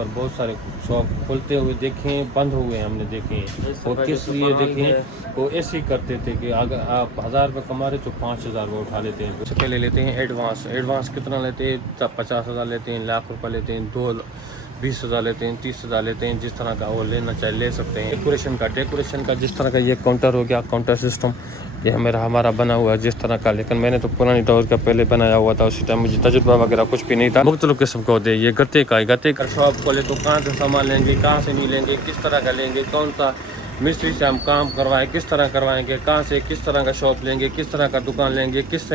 और बहुत सारे शॉप खुलते हुए देखे हैं, बंद हुए हैं हमने देखे हैं। वो किस लिए देखे हैं? वो ऐसे ही करते थे कि अगर आप 1000 रुपये कमा रहे तो 5000 वो उठा लेते हैं। उससे पहले लेते हैं एडवांस कितना लेते हैं? तब 50,000 लेते हैं, लाख रुपये लेते हैं, 20,000 लेते हैं, 30,000 लेते हैं। जिस तरह का वो लेना चाहे ले सकते हैं। डेकोरेशन का जिस तरह का ये काउंटर हो गया, काउंटर सिस्टम ये हमारा बना हुआ है जिस तरह का। लेकिन मैंने तो पुरानी दौर का पहले बनाया हुआ था, उसी टाइम मुझे तजुर्बा वगैरह कुछ भी नहीं था। मुख्तलिफ किस्म का होते हैं। ये गत्ते का शॉप खोले तो कहाँ से सामान लेंगे, कहाँ से नहीं लेंगे, किस तरह का लेंगे, कौन सा मिस्त्री से हम काम करवाएं, किस तरह करवाएंगे, कहाँ से किस तरह का शॉप लेंगे, किस तरह का दुकान लेंगे, किस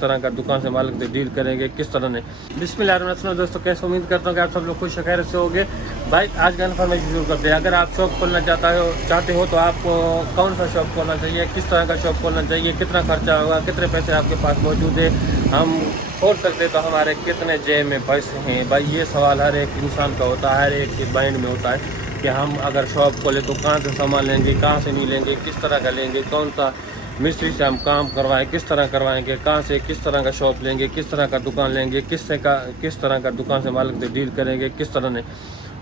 तरह का दुकान से मालिक से डील करेंगे, किस तरह नहीं। बिस्मिल्लाहिर्रहमानिर्रहीम। दोस्तों कैसे उम्मीद करता हूँ कि आप सब लोग खुश खैर से होंगे। भाई आज का इन्फॉर्मेशन शुरू करते हैं। अगर आप शॉप खोलना चाहते हो तो आपको कौन सा शॉप खोलना चाहिए, किस तरह का शॉप खोलना चाहिए, कितना खर्चा होगा, कितने पैसे आपके पास मौजूद है, हम खोल सकते तो हमारे कितने जेब में पैसे हैं। भाई ये सवाल हर एक इंसान का होता है, हर एक के माइंड में होता है कि हम अगर शॉप खोले तो कहाँ से सामान लेंगे, कहाँ से नहीं लेंगे, किस तरह का लेंगे, कौन सा मिस्त्री से हम काम करवाएं, किस तरह करवाएंगे, कहाँ से किस तरह का शॉप लेंगे, किस तरह का दुकान लेंगे, किस तरह का दुकान से मालिक से डील करेंगे, किस तरह नहीं।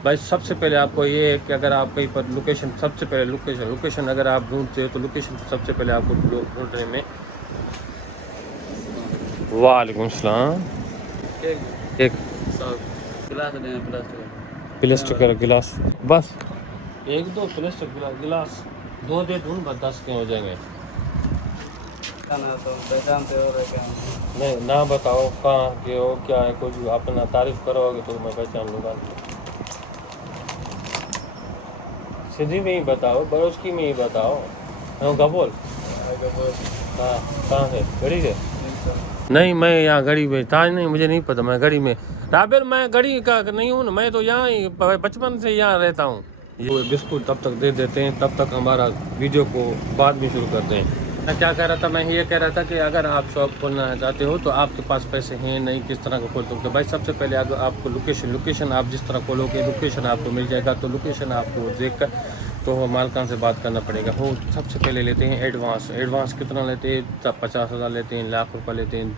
भाई सबसे पहले आपको ये है कि अगर आप कहीं पर लोकेशन अगर आप ढूंढते हो तो लोकेशन सबसे पहले आपको ढूंढने में। वालेकुम सलाम। एक प्लास्टिक का गिलास, बस एक दो प्लास्टिक गिलास, दो दे दूँ बस 10 के हो जाएंगे। नहीं ना बताओ कहाँ के हो, क्या है, कुछ अपना तारीफ करोगे तो मैं पहचान लूँगा। सीधी में ही बताओ, बरोचकी में ही बताओ। गबोल हाँ, कहाँ से? गड़ी से? नहीं मैं यहाँ गड़ी में ताज नहीं, मुझे नहीं पता। मैं गड़ी में राबिर, मैं गड़ी का नहीं हूँ ना, मैं तो यहाँ ही बचपन से यहाँ रहता हूँ। ये बिस्कुट तब तक दे देते हैं, तब तक हमारा वीडियो को बाद में शुरू करते हैं। मैं क्या कह रहा था? मैं ये कह रहा था कि अगर आप शॉप खोलना चाहते हो तो आपके पास पैसे हैं नहीं, किस तरह का खोल सकते हो। भाई सबसे पहले अगर आपको लोकेशन आप जिस तरह खोलोगे लोकेशन आपको मिल जाएगा। तो लोकेशन आपको देख कर तो मालकान से बात करना पड़ेगा। वो सबसे पहले लेते हैं एडवांस कितना लेते हैं? तब 50,000 लेते हैं, लाख रुपये लेते हैं,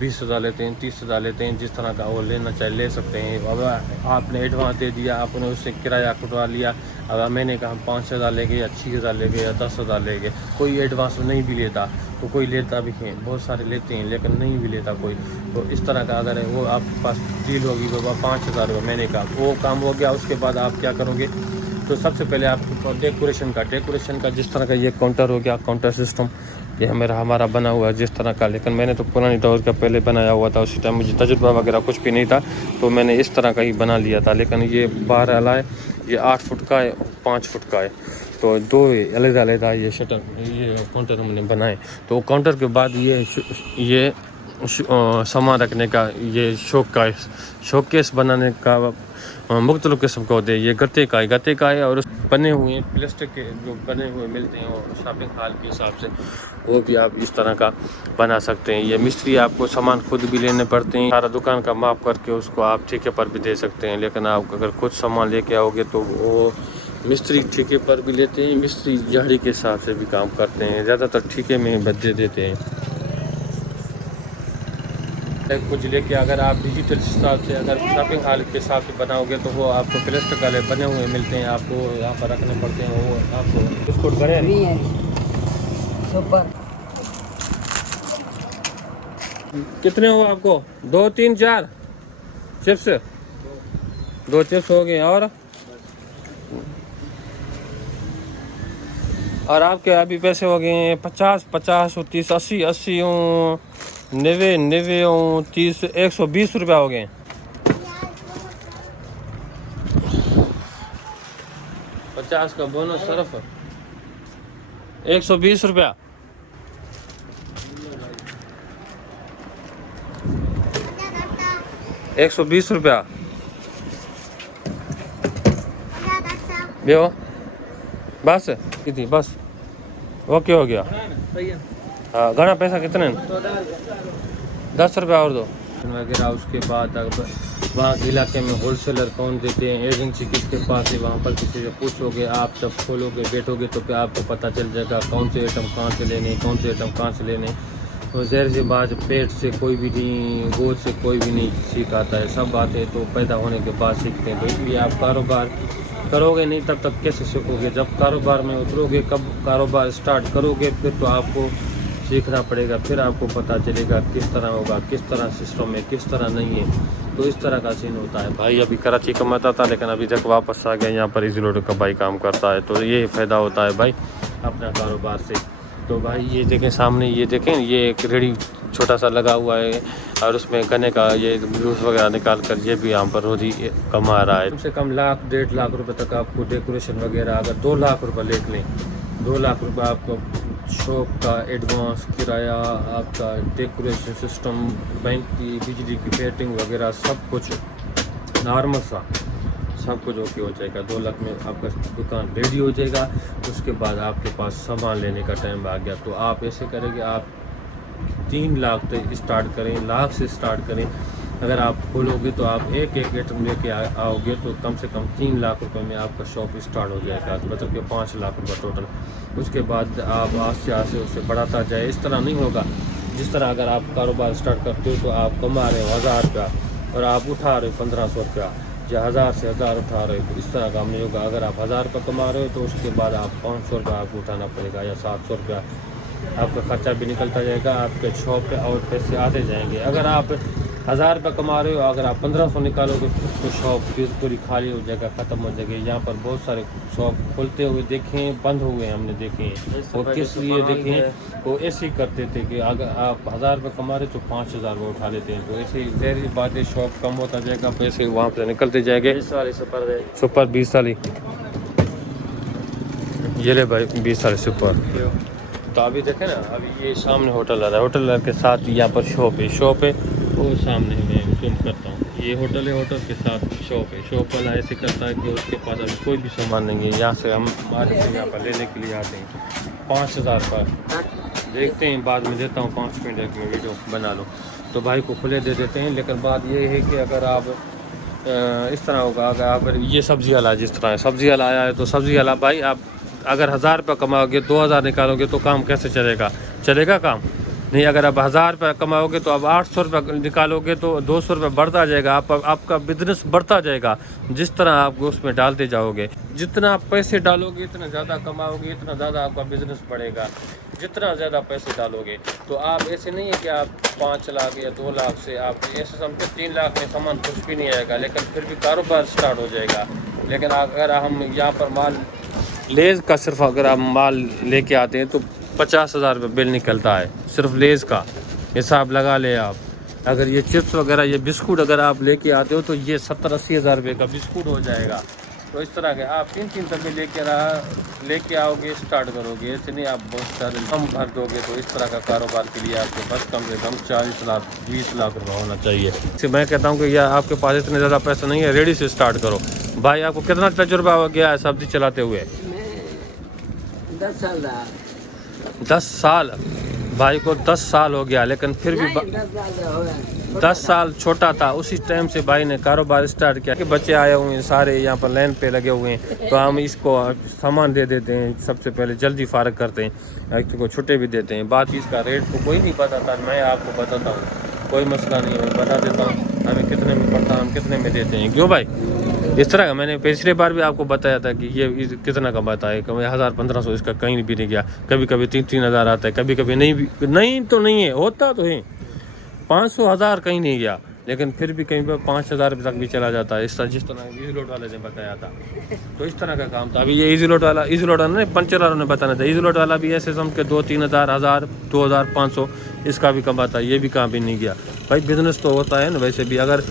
20,000 लेते हैं, 30,000 लेते हैं। जिस तरह का वो लेना चाहे ले सकते हैं। अगर आपने एडवांस दे दिया, आपने उससे किराया कटवा लिया, अगर मैंने कहा 5,000 लेंगे या 6,000 लेंगे या 10,000 लेंगे, कोई एडवांस नहीं भी लेता तो कोई लेता भी है, बहुत सारे लेते हैं लेकिन नहीं भी लेता कोई। तो इस तरह का अगर वो आपके पास डील होगी बाबा 5,000 रुपये मैंने कहा, वो काम हो गया। उसके बाद आप क्या करोगे? तो सबसे पहले आपको डेकोरेशन का जिस तरह का ये काउंटर हो गया, काउंटर सिस्टम ये हमारा बना हुआ है जिस तरह का। लेकिन मैंने तो पुरानी दौर का पहले बनाया हुआ था, उसी टाइम मुझे तजुर्बा वगैरह कुछ भी नहीं था, तो मैंने इस तरह का ही बना लिया था। लेकिन ये बाहर वाला है, ये 8 फुट का है, 5 फुट का है, तो दो अलग ये शटर ये काउंटर हमने बनाए। तो काउंटर के बाद ये सामान रखने का ये शोकेस बनाने का मुख्तलिफ किस्म का होते हैं। ये गत्ते का है और बने हुए प्लास्टिक के जो बने हुए मिलते हैं और शॉपिंग हॉल के हिसाब से वो भी आप इस तरह का बना सकते हैं। ये मिस्त्री आपको सामान खुद भी लेने पड़ते हैं, सारा दुकान का माप करके उसको आप ठेके पर भी दे सकते हैं। लेकिन आप अगर खुद सामान लेके आओगे तो वो मिस्त्री ठेके पर भी लेते हैं, मिस्त्री दिहाड़ी के हिसाब से भी काम करते हैं, ज़्यादातर ठेके में बदले देते हैं कुछ लेके। अगर आप डिजिटल हिसाब से अगर शॉपिंग हॉल के हिसाब से बनाओगे तो वो आपको प्लास्टिक वाले बने हुए मिलते हैं, आपको यहाँ पर रखने पड़ते हैं। वो आपको बिस्कुट बने सुपर कितने हो आपको? 2 3 4 चिप्स, 2 चिप्स हो गए। और आपके अभी पैसे हो गए 50 50 30 80 80 90 90 30 120 रुपया हो गए। 50 का बोनस सिर्फ 120 रुपया। ₹120 बस कितनी बस ओके हो गया। हाँ घना पैसा कितने? 10 रुपया और दो वगैरह। उसके बाद वहाँ के इलाके में होलसेलर कौन देते हैं, एजेंसी किसके पास है, वहाँ पर किसी से पूछोगे। आप जब खोलोगे बैठोगे तो फिर आपको पता चल जाएगा कौन से आइटम कहाँ से लेने, कौन से आइटम कहाँ से लेने। तो ज़हर सी बात, पेट से कोई भी नहीं, गोद से कोई भी नहीं सीख आता है, सब बातें तो पैदा होने के बाद सीखते हैं। तो इसलिए आप कारोबार करोगे नहीं तब तक कैसे सीखोगे? जब कारोबार में उतरोगे, कब कारोबार स्टार्ट करोगे, फिर तो आपको सीखना पड़ेगा, फिर आपको पता चलेगा किस तरह होगा, किस तरह सिस्टम है, किस तरह नहीं है। तो इस तरह का सीन होता है भाई। अभी कराची कमाता था लेकिन अभी तक वापस आ गया, यहाँ पर इजी लोडर का भाई काम करता है। तो ये फ़ायदा होता है भाई अपना कारोबार से। तो भाई ये देखें सामने, ये देखें, ये एक रेडी छोटा सा लगा हुआ है और उसमें गन्ने का ये जूस वगैरह निकाल कर ये भी यहाँ पर रोजी कमा रहा है। कम से कम 1 लाख 1.5 लाख रुपए तक आपको डेकोरेशन वगैरह, अगर 2 लाख रुपए ले लें, 2 लाख रुपए आपको शॉप का एडवांस, किराया, आपका डेकोरेशन सिस्टम, बैंक की बिजली की फिटिंग वगैरह सब कुछ नॉर्मल सा सब कुछ ओके हो जाएगा। 2 लाख में आपका दुकान रेडी हो जाएगा। उसके बाद आपके पास सामान लेने का टाइम आ गया। तो आप ऐसे करेंगे, आप 3 लाख से स्टार्ट करें, लाख से स्टार्ट करें। अगर आप खोलोगे तो आप एक आइटम लेके आओगे तो कम से कम 3 लाख रुपए में आपका शॉप स्टार्ट हो जाएगा, तो मतलब कि 5 लाख रुपये टोटल। उसके बाद आप आस्ते आस्ते उससे बढ़ाता जाए। इस तरह नहीं होगा जिस तरह अगर आप कारोबार स्टार्ट करते हो तो आप कमा रहे हो 1000 रुपया और आप उठा रहे हो 1500 रुपया, या 1000 से 1000 उठा रहे हो, तो इस तरह काम नहीं होगा। अगर आप 1000 रुपये कमा रहे हो तो उसके बाद आप 500 रुपया आपको उठाना पड़ेगा या 700 रुपया, आपका खर्चा भी निकलता जाएगा, आपके शॉप पे और पैसे आते जाएंगे। अगर आप 1000 रुपये कमा रहे हो, अगर आप 1500 निकालोगे तो शॉप पूरी खाली हो जाएगा, ख़त्म हो जाएगी। यहाँ पर बहुत सारे शॉप खुलते हुए देखें, बंद हुए हमने देखे हैं। वो किस लिए देखे हैं? वो ऐसे ही करते थे कि अगर आप 1000 रुपये कमा रहे तो 5000 वो उठा लेते हैं। तो ऐसे ही ज़ाहिर बात है, शॉप कम होता जाएगा, पैसे वहाँ से निकलते जाएंगे। 20 वाली सुपर 20 वाली ये ले भाई, 20 वाली सुपर। तो अभी देखें ना, अभी ये सामने होटल आ रहा है, होटल के साथ यहाँ पर शॉप है वो सामने मैं जूम करता हूँ। ये होटल है, होटल के साथ शॉप है। शॉप वाला ऐसे करता है कि उसके पास अभी कोई भी सामान नहीं है, यहाँ से हम हमारे से यहाँ पर लेने के लिए आते हैं 5000 पर। देखते हैं, बाद में देता हूँ 5 मिनट एक में वीडियो बना लो। तो भाई को खुले दे देते हैं। लेकिन बात ये है कि अगर आप इस तरह होगा, अगर आप ये सब्ज़ी वाला जिस तरह है, सब्ज़ी वाला आया है तो सब्ज़ी वाला भाई आप अगर 1000 रुपये कमाओगे, 2000 निकालोगे तो काम कैसे चलेगा काम नहीं। अगर आप 1000 रुपये कमाओगे तो अब 800 रुपये निकालोगे तो 200 रुपये बढ़ता जाएगा। आपका बिजनेस बढ़ता जाएगा जिस तरह आप उसमें डालते जाओगे। जितना आप पैसे डालोगे इतना ज़्यादा कमाओगे, इतना ज़्यादा आपका बिजनेस बढ़ेगा। जितना ज़्यादा पैसे डालोगे तो आप ऐसे नहीं है कि आप 5 लाख या 2 लाख से आप ऐसे समझते 3 लाख में सामान कुछ भी नहीं आएगा, लेकिन फिर भी कारोबार स्टार्ट हो जाएगा। लेकिन अगर हम यहाँ पर माल लेज़ का सिर्फ अगर आप माल लेके आते हैं तो 50,000 रुपये बिल निकलता है सिर्फ लेज़ का। हिसाब लगा ले आप। अगर ये चिप्स वगैरह, ये बिस्कुट अगर आप लेके आते हो तो ये 70-80 हज़ार रुपये का बिस्कुट हो जाएगा। तो इस तरह के आप 3-3 डब्बे लेके आओगे, स्टार्ट करोगे। ऐसे नहीं आप बहुत सारे कम भर दोगे। तो इस तरह का कारोबार के लिए आपके पास कम से कम 40 लाख 20 लाख रुपये होना चाहिए। इससे मैं कहता हूँ कि यार आपके पास इतने ज़्यादा पैसा नहीं है, रेडी से स्टार्ट करो। भाई आपको कितना तजुर्बा हो गया है सब्ज़ी चलाते हुए? 10 साल 10 साल। भाई को 10 साल हो गया, लेकिन फिर भी 10 साल छोटा था उसी टाइम से भाई ने कारोबार स्टार्ट किया। कि बच्चे आए हुए हैं सारे यहाँ पर लाइन पे लगे हुए हैं, तो हम इसको सामान दे देते हैं, सबसे पहले जल्दी फारग करते हैं, इसको छुट्टे भी देते हैं। बात इसका रेट तो कोई नहीं पता था, मैं आपको बताता हूँ, कोई मसला नहीं है, मैं बता देता हूँ हमें कितने में पड़ता है, हम कितने में देते हैं। क्यों भाई? इस तरह का मैंने पिछले बार भी आपको बताया था कि ये कितना का बताया, कभी 1000-1500 इसका कहीं भी नहीं गया। कभी कभी 3-3 हज़ार आता है, कभी कभी नहीं तो नहीं है, होता तो है 500-1000 कहीं नहीं गया, लेकिन फिर भी कहीं पर 5000 तक भी चला जाता है। इस तरह जिस तरह इजी लोड वाले ने बताया था, तो इस तरह का काम था। अभी ये इजी लोड वाला नहीं, पंचर वालों ने बताना था। इजी लोड वाला भी ऐसे समझ के 2-3 हज़ार, 1000, 2500 इसका भी कमाता है, ये भी कहाँ भी नहीं गया। भाई बिजनेस तो होता है ना। वैसे भी अगर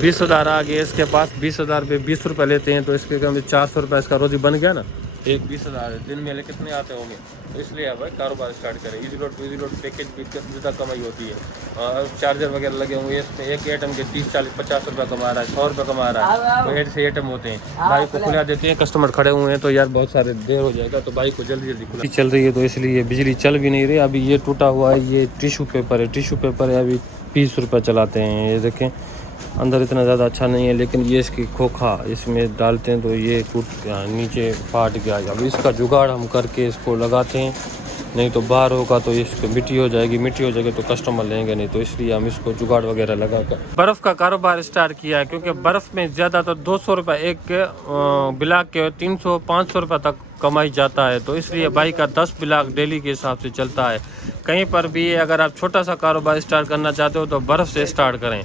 20 हज़ार आ गए इसके पास, 20 हज़ार पे 20 रुपये लेते हैं तो इसके कम 400 रुपये इसका रोज़ी बन गया ना। एक 20 हज़ार दिन में कितने आते होंगे। तो इसलिए भाई कारोबार स्टार्ट करें। इजी लोड पैकेज भी ज़्यादा कमाई होती है। और चार्जर वगैरह लगे होंगे इसमें, एक आइटम के 30-40-50 रुपये कमा रहा है, 100 रुपये कमा रहा है। तो ऐसे आइटम होते हैं। भाई को खुला देते हैं, कस्टमर खड़े हुए हैं तो यार बहुत सारे देर हो जाएगा, तो भाई को जल्दी खुला चल रही है, तो इसलिए बिजली चल भी नहीं रही। अभी ये टूटा हुआ है, ये टिशू पेपर है, अभी 20 रुपये चलाते हैं। ये देखें अंदर इतना ज़्यादा अच्छा नहीं है, लेकिन ये इसकी खोखा इसमें डालते हैं तो ये टूट नीचे फाट गया। अब इसका जुगाड़ हम करके इसको लगाते हैं नहीं तो बाहर होगा तो इसको मिट्टी हो जाएगी तो कस्टमर लेंगे नहीं, तो इसलिए हम इसको जुगाड़ वगैरह लगा कर बर्फ़ का कारोबार स्टार्ट किया है। क्योंकि बर्फ़ में ज़्यादा तो 200 रुपये एक ब्लॉक के 300-500 रुपये तक कमाई जाता है, तो इसलिए भाई का 10 ब्लॉक डेली के हिसाब से चलता है। कहीं पर भी अगर आप छोटा सा कारोबार स्टार्ट करना चाहते हो तो बर्फ़ से स्टार्ट करें।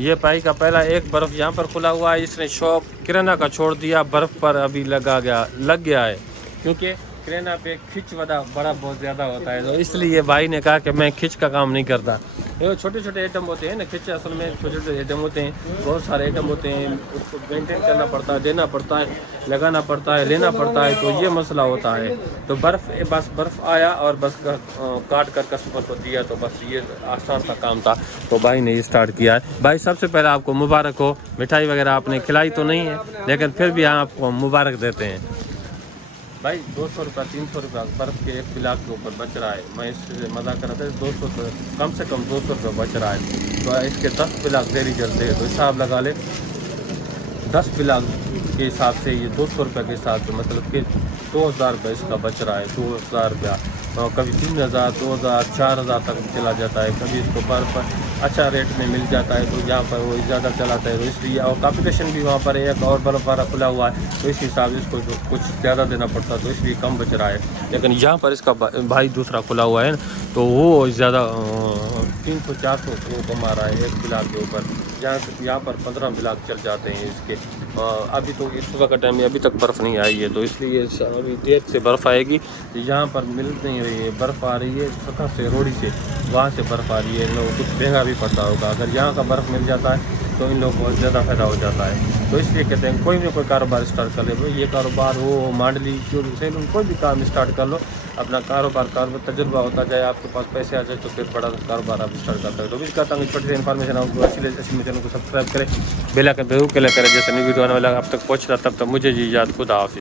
ये भाई का पहला एक बर्फ़ यहाँ पर खुला हुआ है, इसने शॉप किराना का छोड़ दिया, बर्फ़ पर अभी लग गया है। क्योंकि किराना पे खिंच बड़ा बहुत ज़्यादा होता है, तो इसलिए भाई ने कहा कि मैं खिंच का काम नहीं करता। ये छोटे छोटे आइटम होते हैं ना, खिंच असल में छोटे छोटे आइटम होते हैं, बहुत सारे आइटम होते हैं, उसको मेंटेन करना पड़ता है, देना पड़ता है, लगाना पड़ता है, लेना पड़ता है, तो ये मसला होता है। तो बर्फ़ आया और बस काट कर कस्टमर को दिया, तो बस ये आसान सा काम था, तो भाई ने ये स्टार्ट किया है। भाई सबसे पहले आपको मुबारक हो, मिठाई वगैरह आपने खिलाई तो नहीं है, लेकिन फिर भी आपको मुबारक देते हैं। भाई 200 रुपये 300 रुपये बर्फ़ के एक ब्लॉक के ऊपर बच रहा है। मैं इससे मजाक कर रहा था, 200 कम से कम 200 रुपये बच रहा है। तो इसके 10 ब्लॉक डेली चलते हैं, तो हिसाब लगा ले 10 ब्लॉक के हिसाब से ये 200 रुपये के हिसाब से मतलब कि 2000 रुपये इसका बच रहा है। 2000 रुपया और कभी 3000, 2000, 4000 तक चला जाता है। कभी इसको बर्फ़ अच्छा रेट में मिल जाता है, तो यहाँ पर वो ज़्यादा चलाता है, तो इसलिए और कंपटीशन भी वहाँ पर एक और बर्फ़ वाला खुला हुआ है, तो इस हिसाब से इसको कुछ ज़्यादा देना पड़ता है, तो इसलिए कम बच रहा है। लेकिन यहाँ पर इसका भाई दूसरा खुला हुआ है, तो वो ज़्यादा 300-400 कमा रहा है एक ब्लॉक के ऊपर। यहाँ पर 15 ब्लॉक चल जाते हैं इसके। अभी तो इस सुबह का टाइम है, अभी तक बर्फ़ नहीं आई है, तो इसलिए अभी देर से बर्फ़ आएगी। यहाँ पर मिल नहीं रही है, बर्फ़ आ रही है सखा से, रोड़ी से, वहाँ से बर्फ़ आ रही है। इन लोगों को कुछ महंगा भी पड़ता होगा, अगर यहाँ का बर्फ़ मिल जाता है तो इन लोगों को ज़्यादा फ़ायदा हो जाता है। तो इसलिए कहते हैं कोई भी कोई कारोबार स्टार्ट कर ले, भाई ये कारोबार हो, मांडली, चूर, सैलून, कोई भी काम स्टार्ट कर लो, अपना कारोबार तजुर्बा होता जाए, आपके पास पैसे आ जाए, तो फिर बड़ा कारोबार आप स्टार्ट कर सकते हो। तो भी करता हूँ छोटी सी इन्फॉर्मेशन आपको अच्छी लगे, चैनल को सब्सक्राइब करें, बेल आइकन पे जरूर क्लिक करें, जैसे न्यू वीडियो आने वाला आप तक पहुँचता, तब तक मुझे जी याद, खुदा हाफिज़।